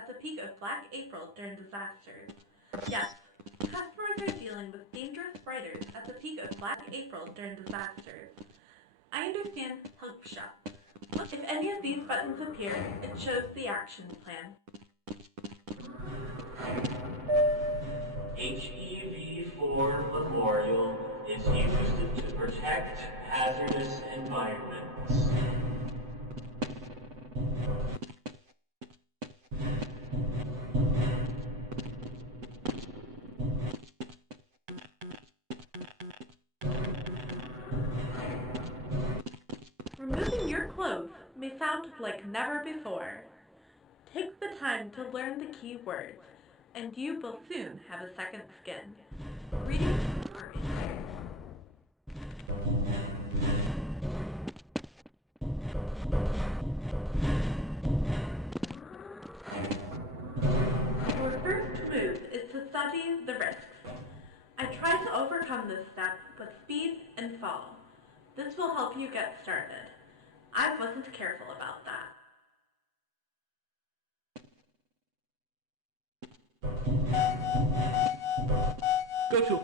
at the peak of Black April during disasters. Yes, customers are dealing with dangerous writers at the peak of Black April during disasters. I understand Help Shop. If any of these buttons appear, it shows the action plan. HEV4 Memorial is used to protect hazardous environments. Removing your clothes may sound like never before. Take the time to learn the key words, and you will soon have a second skin. Greetings are in here. Your first move is to study the risks. I tried to overcome this step with speed and fall. This will help you get started. I wasn't careful about that. Go to.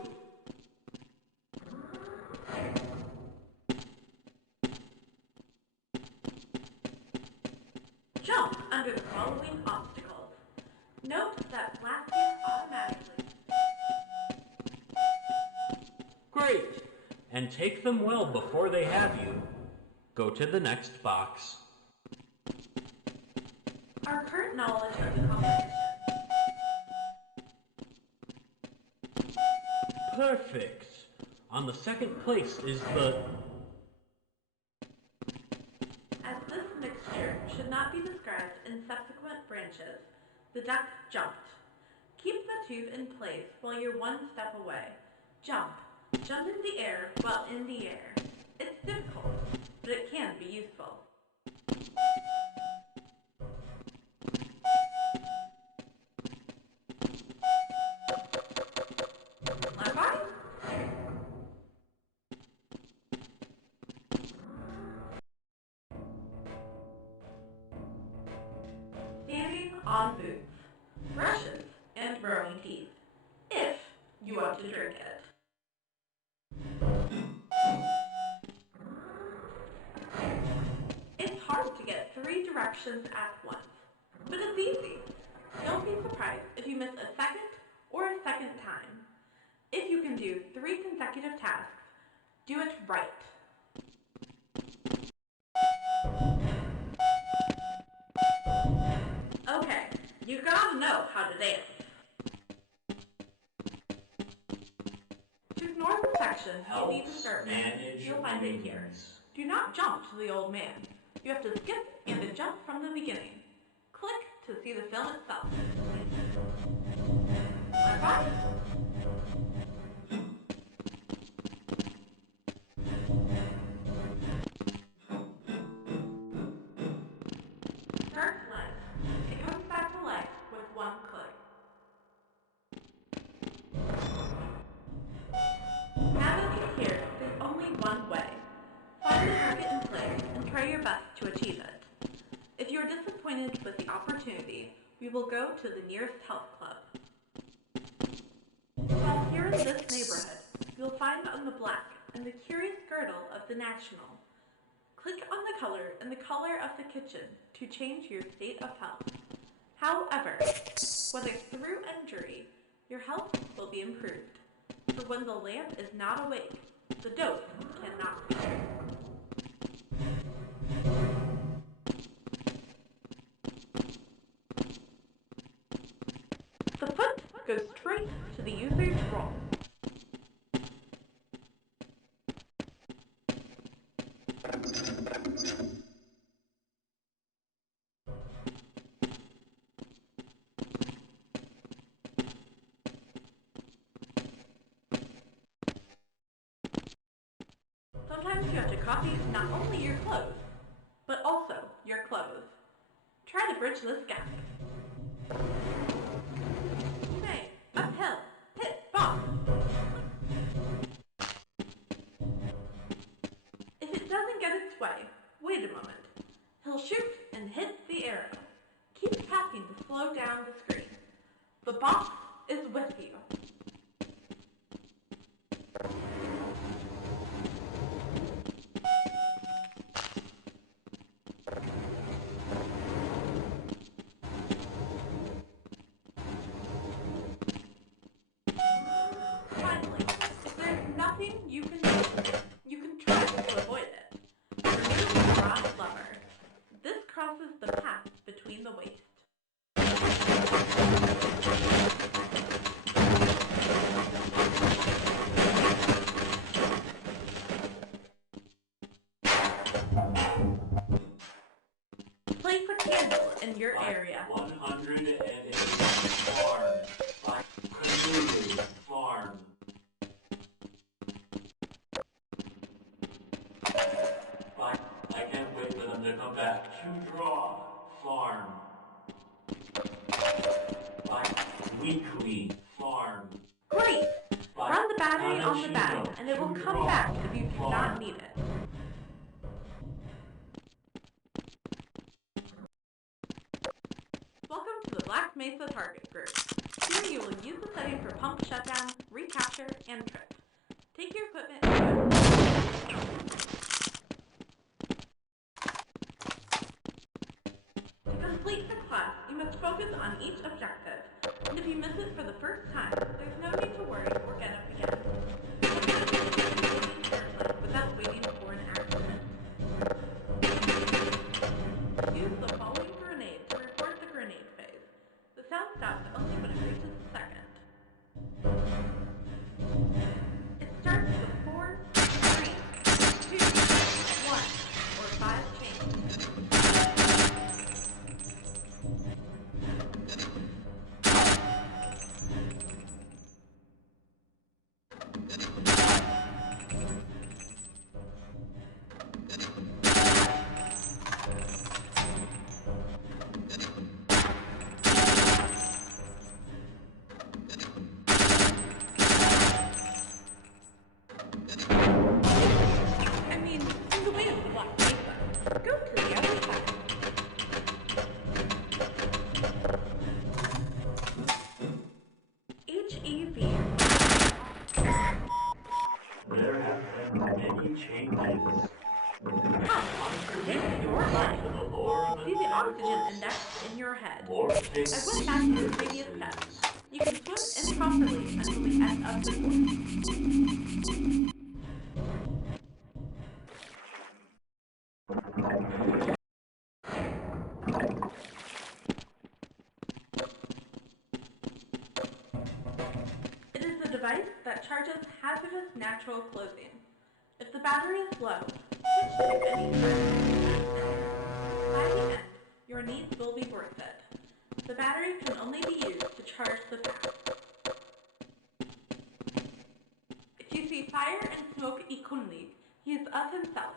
Jump under the following obstacles. Note that blasting automatically. Great! And take them well before they have you. Go to the next box. Our current knowledge of the competition. Perfect! On the second place is the... As this mixture should not be described in subsequent branches, the duck jumped. Keep the tube in place while you're one step away. Jump. Jump in the air while in the air. It's difficult, but it can be useful. Likewise. Standing on boots, brushes, and growing teeth, if you want to drink it. It's hard to get 3 directions at once, but it's easy. Don't be surprised if you miss a second or a second time. If you can do 3 consecutive tasks, do it right. Okay, you gotta know how to dance. To ignore the section you need to start with, you'll find it here. Do not jump to the old man. You have to skip and a jump from the beginning. Click to see the film itself. Likewise. Start leg. It comes back to life with one click. Navigate here, there's only one way. Find the target in place and try your best to achieve it. If you are disappointed with the opportunity, we will go to the nearest health club. While here in this neighborhood, you'll find on the black and the curious girdle of the National. Click on the color and the color of the kitchen to change your state of health. However, whether through injury, your health will be improved. For when the lamp is not awake, the dose cannot be. The foot goes straight to the user's roll. Sometimes you have to copy not only your clothes, but also your clothes. Try to bridge this gap. Hey, uphill, hit, bop. If it doesn't get its way, wait a moment. He'll shoot and hit the arrow. Keep tapping the slow slow down the screen. The box is with you. Finally, if there's nothing you can do, you can try to avoid it. Remove the brass lever. This crosses the path between the waist. Place a candle in your area. 108 farm. Canoe farm. I can't wait for them to come back. To draw farm. Weekly farm. Great! Run the battery on the bag, and it will come back if you do not need it. Welcome to the Black Mesa Target Group. Here you will use the setting for pump shutdown, recapture, and trip. Take your equipment and go. To complete the class, you must focus on each objective, and if you miss it for the first time, there's no need to worry or get up again. Without waiting for an accident. Use the following grenade to report the grenade phase. The sound stops only when it reaches the second. It starts with 4, 3, 2, 1, or 5 changes. In the way of the Black Mesa, go to the other side. HEV. There have been many changes. Take your life. See the oxygen index in your head. I went back to the previous step. You can swim improperly until the end of the course. It is a device that charges hazardous natural clothing. If the battery is low, switch to any time. By the end, your needs will be worth it. The battery can only be used to charge the pack. If you see fire and smoke equally, he is of himself,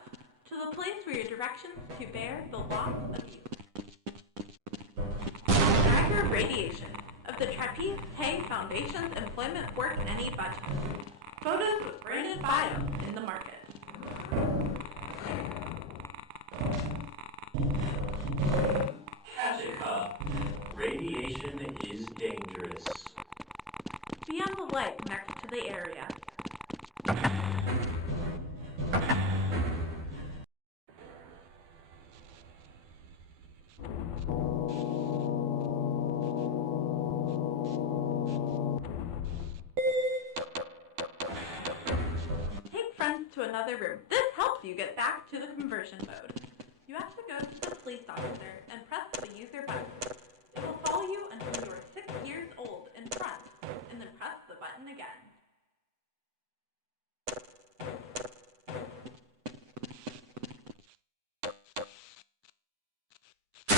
to the place where your directions to bear the loss of you. Dagger Radiation of the Trapeze Pay Foundation's Employment Work Any Budget. Photos with branded bio in the market. Katika. Radiation is dangerous. Be on the light next to the area. Take friends to another room. This helps you get back to the conversion mode. You have to go to the police officer and press the user button. It will follow you until you are 6 years old in front, and then press the button again.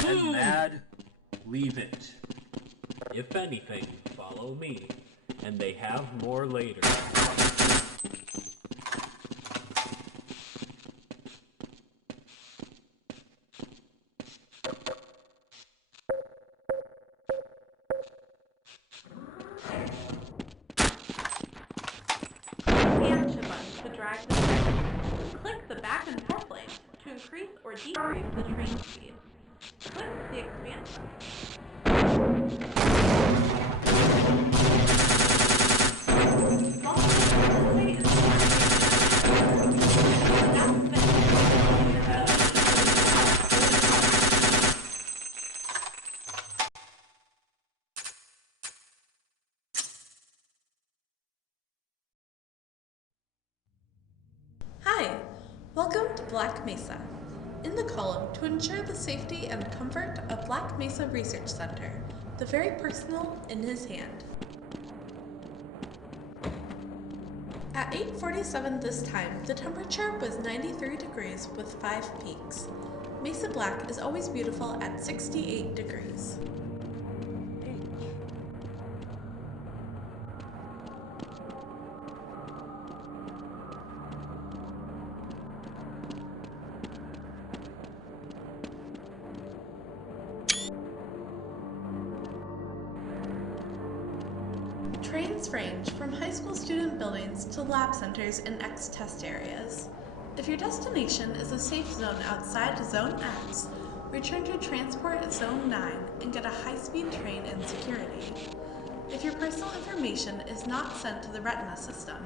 And mad, leave it. If anything, follow me, and they have more later. The action button to drag the train. Click the back and forth lane to increase or decrease the train speed. Click the expand button. Welcome to Black Mesa. In the column, to ensure the safety and comfort of Black Mesa Research Center, the very personal in his hand. At 8:47 this time, the temperature was 93 degrees with 5 peaks. Mesa Black is always beautiful at 68 degrees. Trains range from high school student buildings to lab centers and X-test areas. If your destination is a safe zone outside Zone X, return to Transport Zone 9 and get a high-speed train and security. If your personal information is not sent to the Retina system,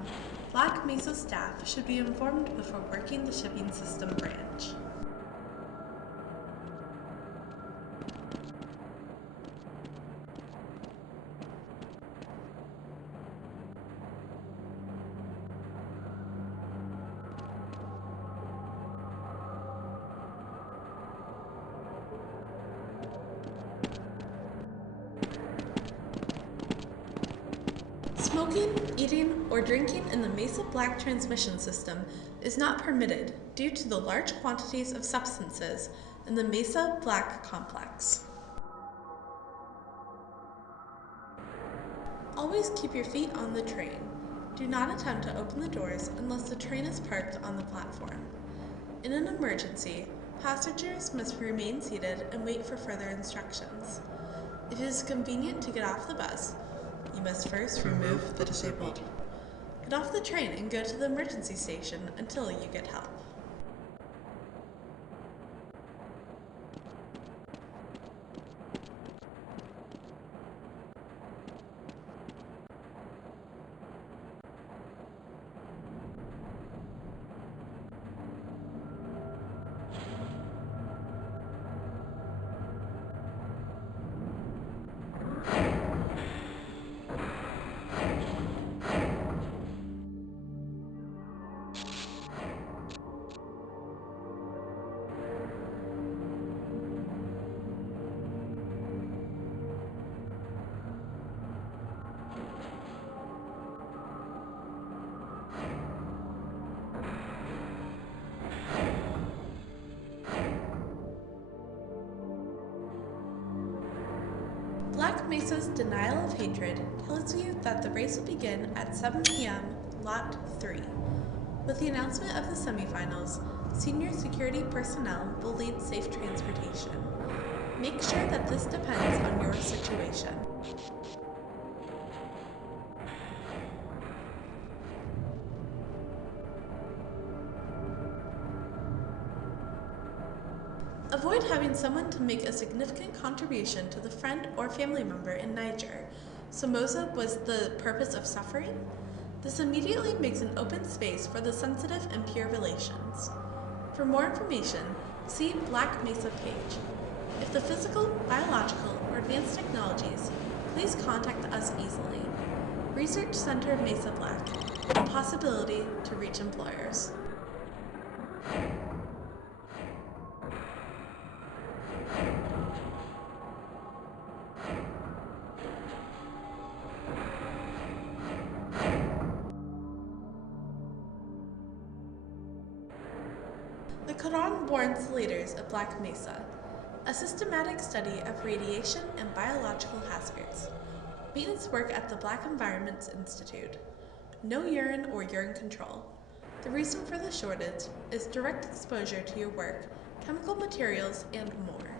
Black Mesa staff should be informed before working the shipping system branch. Smoking, eating, or drinking in the Mesa Black transmission system is not permitted due to the large quantities of substances in the Mesa Black complex. Always keep your feet on the train. Do not attempt to open the doors unless the train is parked on the platform. In an emergency, passengers must remain seated and wait for further instructions. If it is convenient to get off the bus, you must first remove the disabled. Get off the train and go to the emergency station until you get help. Black Mesa's denial of hatred tells you that the race will begin at 7 p.m. Lot 3. With the announcement of the semifinals, senior security personnel will lead safe transportation. Make sure that this depends on your situation. Avoid having someone to make a significant contribution to the friend or family member in Niger. Somoza was the purpose of suffering? This immediately makes an open space for the sensitive and pure relations. For more information, see Black Mesa page. If the physical, biological, or advanced technologies, please contact us easily. Research Center Mesa Black, a possibility to reach employers. The Quran warns the leaders of Black Mesa, a systematic study of radiation and biological hazards. Maintenance work at the Black Environments Institute. No urine or urine control. The reason for the shortage is direct exposure to your work, chemical materials, and more.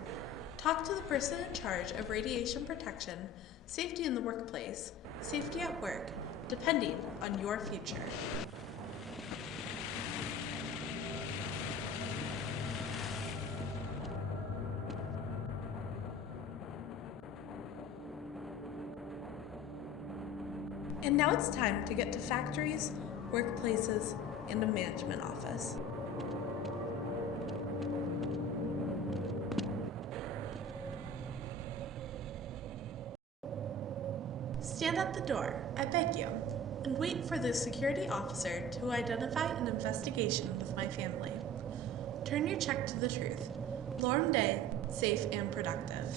Talk to the person in charge of radiation protection, safety in the workplace, safety at work, depending on your future. And now it's time to get to factories, workplaces, and a management office. Stand at the door, I beg you. and wait for the security officer to identify an investigation with my family. Turn your check to the truth. Lorm Day, safe and productive.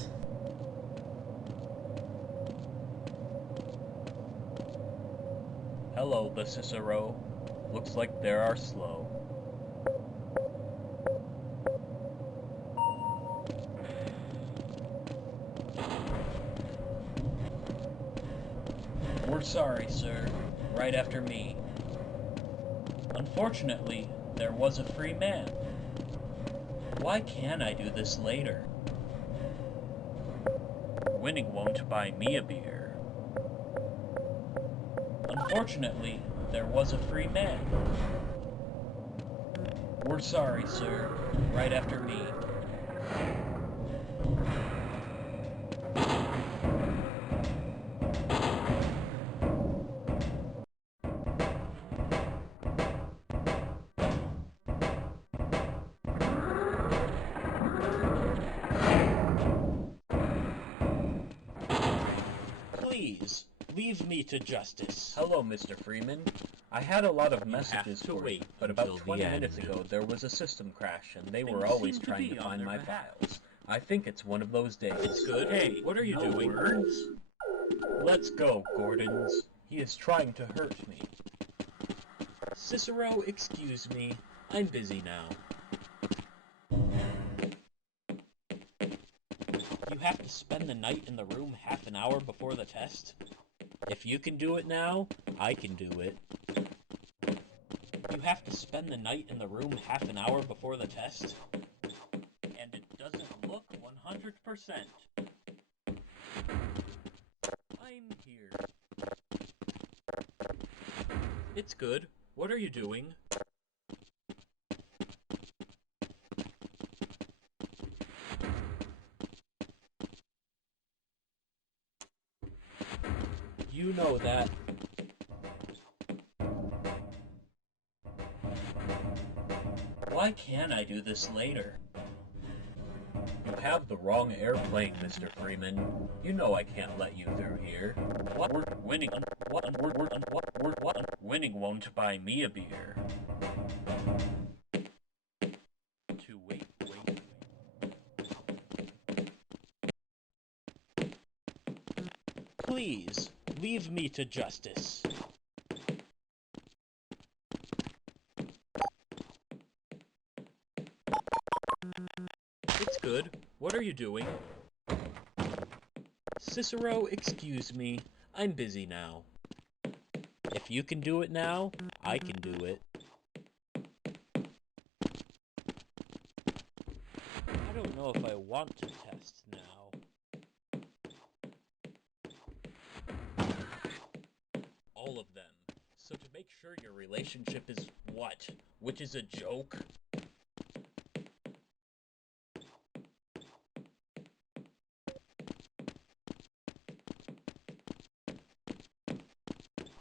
Hello, the Cicero. Looks like they are slow. We're sorry, sir. Right after me. Unfortunately, there was a free man. Why can't I do this later? Winning won't buy me a beer. Unfortunately, there was a free man. We're sorry, sir. Right after me. Please, leave me to justice. Hello, Mr. Freeman. I had a lot of messages for you, but about 20 minutes ago there was a system crash, and they were always trying to find my files. I think it's one of those days. It's good. Hey, what are you doing? Words? Let's go, Gordons. He is trying to hurt me. Cicero, excuse me. I'm busy now. You have to spend the night in the room half an hour before the test? If you can do it now, I can do it. You have to spend the night in the room half an hour before the test? And it doesn't look 100%. I'm here. It's good. What are you doing? You know that. Why can't I do this later? You have the wrong airplane, Mr. Freeman. You know I can't let you through here. Winning won't buy me a beer. Wait. Please, leave me to justice. It's good. What are you doing? Cicero, excuse me. I'm busy now. If you can do it now, I can do it. I don't know if I want to test now. All of them. So to make sure your relationship is what? Which is a joke?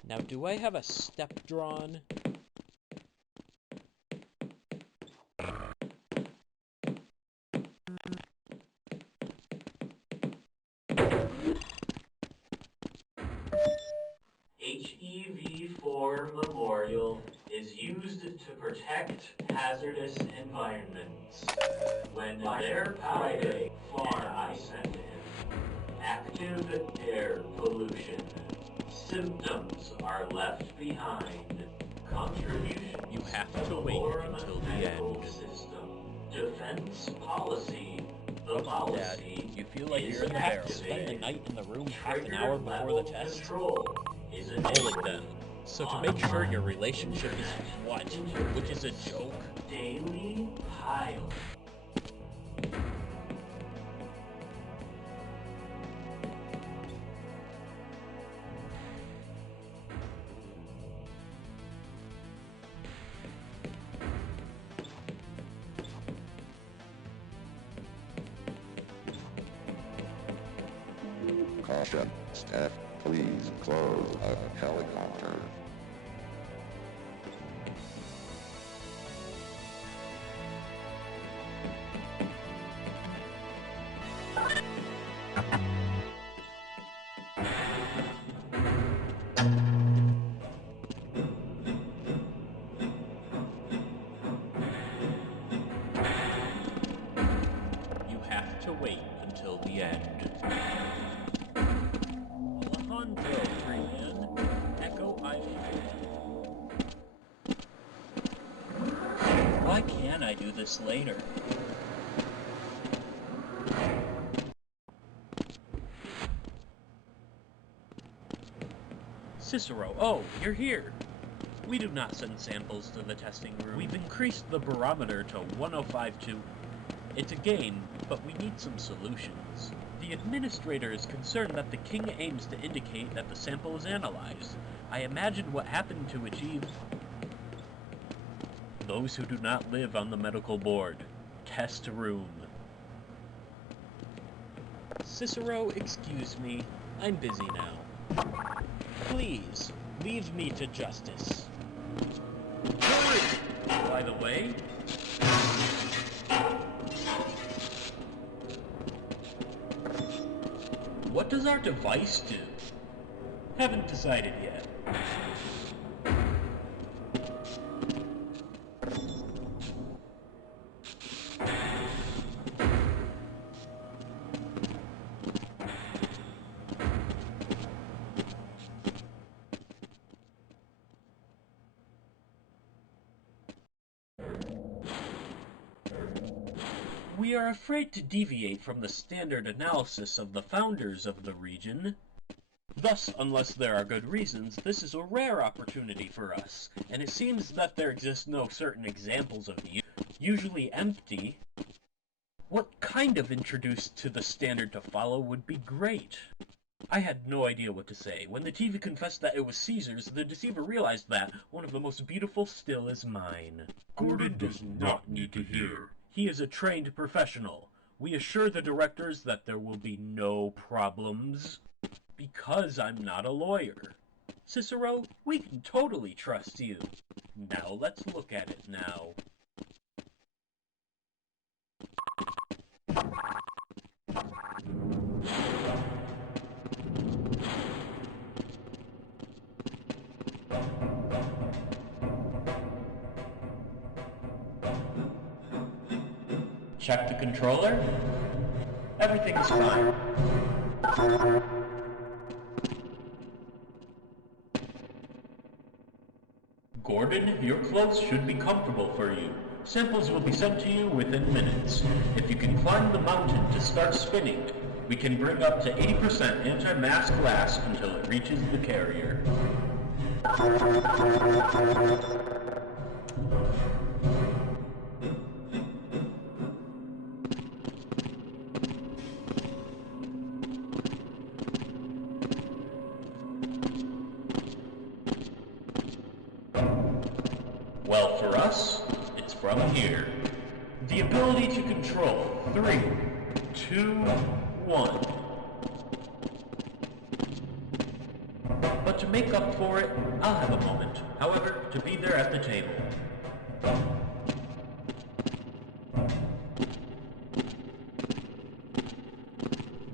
Now, do I have a step drawn? HEV4 Memorial is used to protect hazardous environments. When their powder farm I sent in, active air pollution. Symptoms are left behind. Contribution. You have to wait until the end. System. Defense policy. The policy. Dad, you feel like you're in the barrel. Spend the night in the room half an hour before the test. Control. All of them. So to make sure your relationship is what? Which is a joke? Daily pile. Caution, staff, please close a helicopter. the end. Alejandro Fryman, Echo Island. Why can't I do this later? Cicero, oh, you're here! We do not send samples to the testing room. We've increased the barometer to 105.2. It's a gain, but we need some solutions. The administrator is concerned that the king aims to indicate that the sample is analyzed. I imagine what happened to achieve those who do not live on the medical board. Test room. Cicero, excuse me. I'm busy now. Please, leave me to justice. Hurry! By the way, what does our device do? Haven't decided yet. We are afraid to deviate from the standard analysis of the founders of the region. Thus, unless there are good reasons, this is a rare opportunity for us, and it seems that there exist no certain examples of usually empty. What kind of introduced to the standard to follow would be great. I had no idea what to say. When the TV confessed that it was Caesar's, the deceiver realized that one of the most beautiful still is mine. Gordon does not need to hear. He is a trained professional. We assure the directors that there will be no problems. Because I'm not a lawyer. Cicero, we can totally trust you. Now let's look at it now. Check the controller. Everything's fine. Gordon, your clothes should be comfortable for you. Samples will be sent to you within minutes. If you can climb the mountain to start spinning, we can bring up to 80% anti-mass glass until it reaches the carrier. Well, for us, it's from here. The ability to control. 3, 2, 1. But to make up for it, I'll have a moment. However, to be there at the table.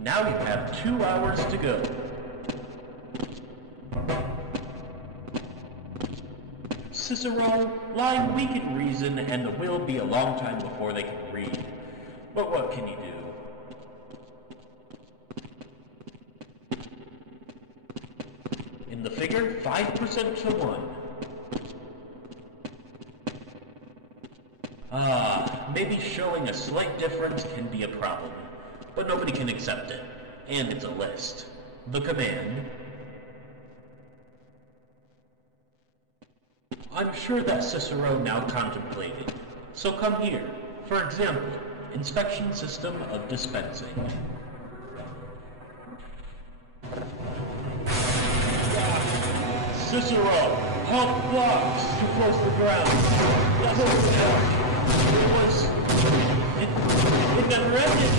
Now you have 2 hours to go. Cicero, lying weak in reason, and the will be a long time before they can read. But what can you do? In the figure, 5% to 1. Maybe showing a slight difference can be a problem, but nobody can accept it. And it's a list. The command. I'm sure that Cicero now contemplated. So come here. For example, inspection system of dispensing. Cicero, help blocks to close the ground. Close the door. It never ended.